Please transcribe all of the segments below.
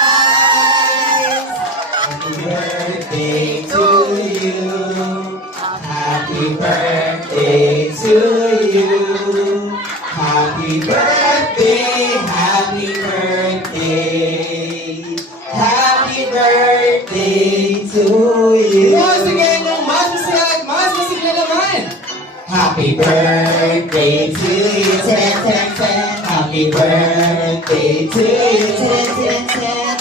Surprise! Happy birthday to you. Happy birthday to you. Happy birthday, happy birthday. Happy birthday to you. Once again, yung mas masigla naman. Happy birthday to you. Happy birthday to you.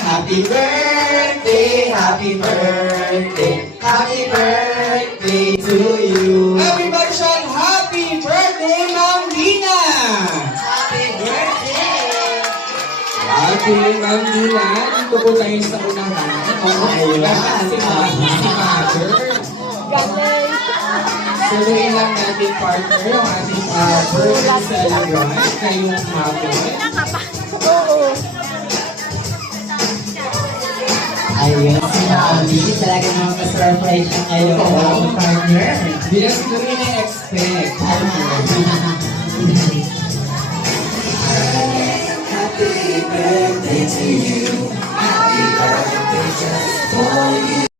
Happy birthday, happy birthday, happy birthday to you. Everybody shout happy birthday, Ma'am Dina! Happy birthday! Happy Ma'am Dina, dito po tayo sa unahan. Si Mother. Saluhin lang natin partner, yung ating birthday celebrant, kayong Mother. Oo. Ayun, si Mami, talaga naman ma-surprise siya kayo, partner. Hindi na siguro na-expect.